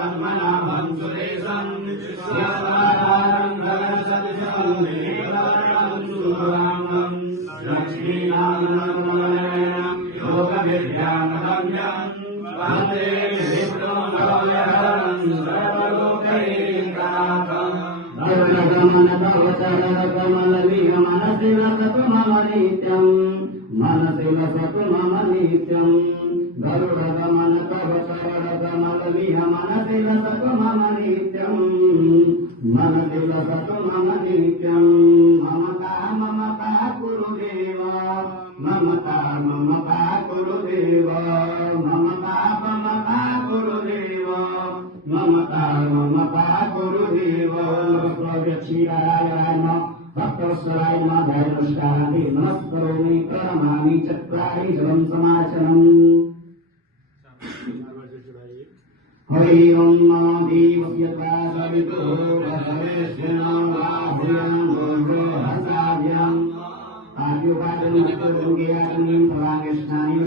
पद्मनाभं सुरेशं शिवसाधारं गणसदृशं सुरांगं लक्ष्मीनारायणं योगविद्यामगम्यं वन्दे विष्णुं सर्वलोकैकनाथं मनसि लसतु मम नित्यं मनसि लसतु मम नित्यं गरुडगमन तव चरणकमलमिह मनसि लसतु मम नित्यं मनसि लसतु मम नित्यं ममता गुरुदेव ममता गुरुदेव ममता गुरुदेव ममता गुरुदेव प्रव्यक्षीराय नमः भक्तवत्सलाय नमः धैर्यनमस्कारादि नमस्करोमि प्रणमामि चक्राय जलं समाचरम् हरि ओम देवस्य सवितो वसवेश्वरं वाभ्यं हसाभ्यं आद्योपादनं फलांगेष्णानि